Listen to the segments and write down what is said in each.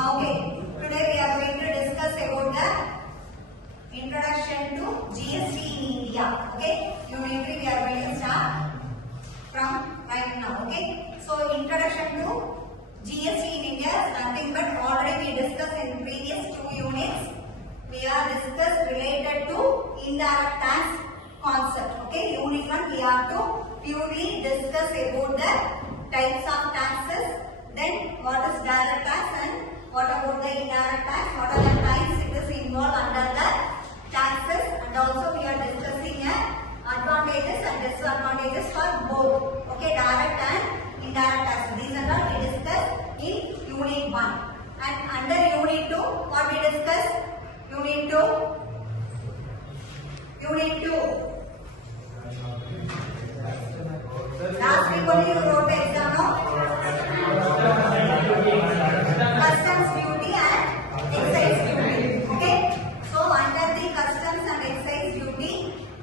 Okay, today we are going to discuss about the introduction to GST in India. Okay, unit 3 we are going to start from right now. Okay, so introduction to GST in India is nothing but already we discussed in previous 2 units. We are discussed related to indirect tax concept. Okay, unit 1 we have to purely discuss about the types of taxes, then what is direct tax and what about the indirect tax, what are the types it is involved under the taxes, and also we are discussing advantages and disadvantages for both, okay, direct and indirect taxes. These are all we discussed in unit 1. And under unit 2, what we discussed? Unit 2. Last week only you wrote the exam, no? Customs duty and excise duty. Okay. So under the customs and excise duty,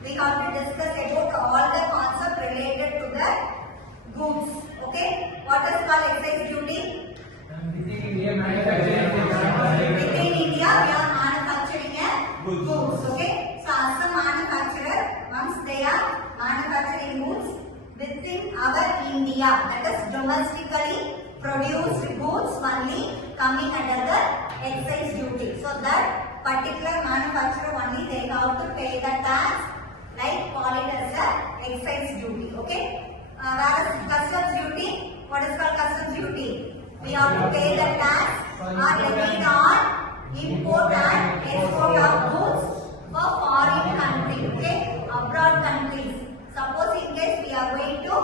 we have to discuss about all the concepts related to the goods. Okay. What is called excise duty? Within India, we are manufacturing goods. Okay. So as a manufacturer, once they are manufacturing goods within our India, that is domestically produced goods only coming under the excise duty. So that particular manufacturer only they have to pay the tax, like call it as a excise duty. Okay. Whereas customs duty, what is called customs duty? We have to pay the tax or levy on import and export of goods for foreign country, okay, abroad countries. Suppose in case we are going to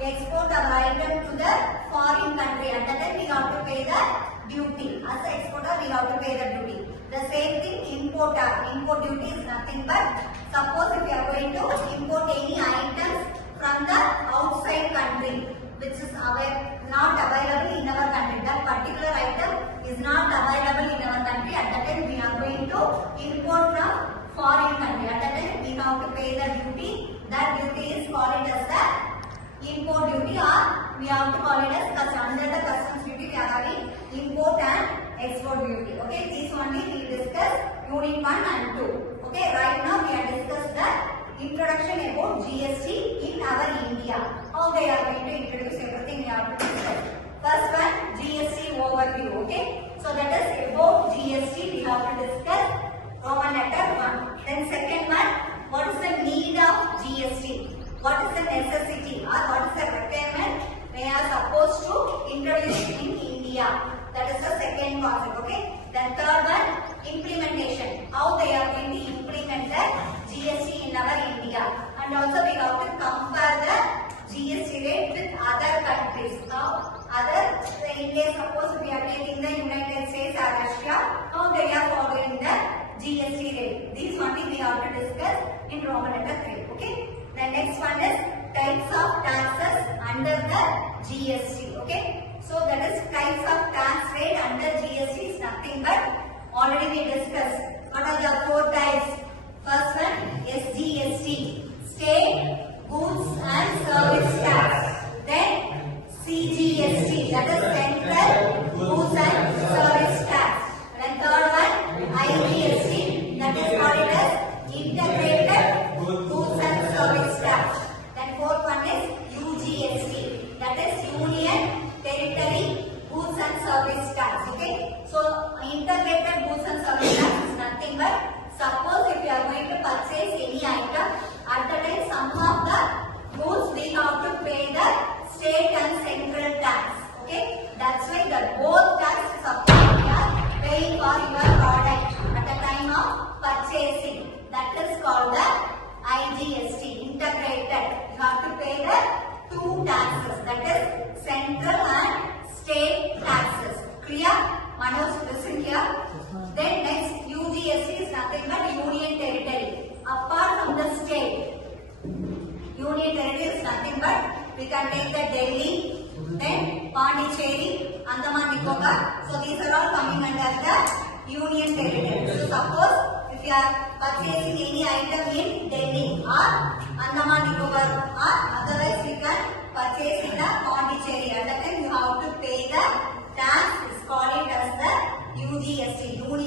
export our item to the foreign country, at that time we have to pay the duty. As an exporter, we have to pay the duty. The same thing importer. Import duty is nothing but, suppose if we are going to import any items from the outside country, which is not available in our country. That particular item is not available in our country. At that time we are going to import from foreign country. At that time we have to pay the duty. That duty is called as the import duty, or we have to call it as customs. Under the customs duty we are having import and export duty. Okay, these only we discuss unit 1 and 2. Okay, right now we are discuss the introduction about GST in our India. How they are going to introduce everything we have to discuss. First one, GST overview. Okay, so that is about GST we have to discuss Roman letter 1. Then second one, what is the need of GST? What is the necessity or what is the requirement we are supposed to introduce in India? That is the second concept. Okay. Then third one, implementation. How they are going to implement the GST in our India. And also we have to compare the GST rate with other countries. Now, in case suppose we are taking the United States or Russia, how they are following the GST rate. These only we have to discuss in Roman letter 3. Okay. The next one is types of taxes under the GST. Okay. So that is types of tax rate under GST is nothing but already we discussed. What are the 4 types? First one is GST, State Goods and Service Tax. Then CGST, that is Central Goods and Service Tax. Then third one IGST, that is called as Integrated Goods and Service Tax. Then fourth one is UGST, that is Union Territory Goods and Service Tax. Okay, so integrated goods and service tax is nothing but, suppose if you are going to purchase any item, at the time some of the goods we have to pay the state and central tax. Okay, that's why the both taxes suppose we are paying for your product at the time of purchasing. That is called the IGST, integrated. You have to pay the 2 taxes, that is central and state taxes. Clear? Manoj, listen here. Then next UGST is nothing but Union Territory. Apart from the state, Union Territory is nothing but we can take the Delhi, then Pondicherry, Andaman Nicobar. So these are all coming under the Union Territory. So suppose if you are purchasing any item in Delhi or Andaman Nicobar, or otherwise we can purchase in the Pondicherry. At that time you have to pay the tax, is called it as the GST, Union